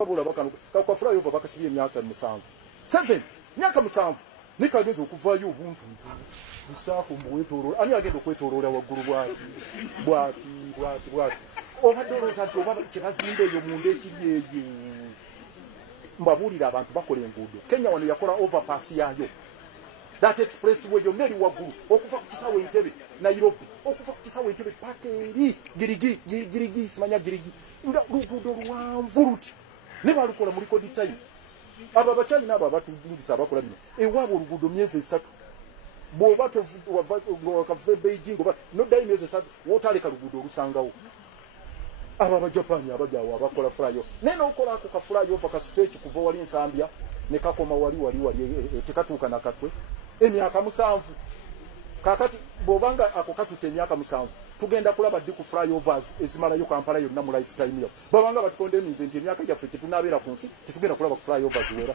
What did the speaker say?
babula bakano kwa flyover bakasibye emyaka 7 myaka 7 nikageze okuvayo obuntu busaafu mbwetoro ani agenda okwetorola waggulu bwati obadoloza nti oba kyebazimba eyo munda ekiri eyo mbabulira abantu bakola enguudo Kenya wano yakola overpass yayo that expressway yonna eri waggulu okuva ku kisaawe Entebbe Nairobi okuva ku kisaawe Entebbe paka eri girigi simanya girigi nga luguudo luwanvu luti ne balukola mu record time aba bachina aba batujingisa abakola bino ewabo oluguudo myezi 3 bwoba kava Beijing oba no dai myezi 3 wotaleka luguudo olusangawo aba bajapani abajawo abakola flyover neno okola ako ka flyover ka stretch kuva wali Nsambya ne kakoma wali tekatuuka na katwe emyaka 7 kakati bobanga ako katute emyaka 7 tugenda kulaba ddi ku flyovers ezimalayo Kampala yonna mu lifetime yaffe babanga batukonde eminze nti emyaka gyaffe tetunabeera ku nsi tetugenda kulaba ku flyovers wera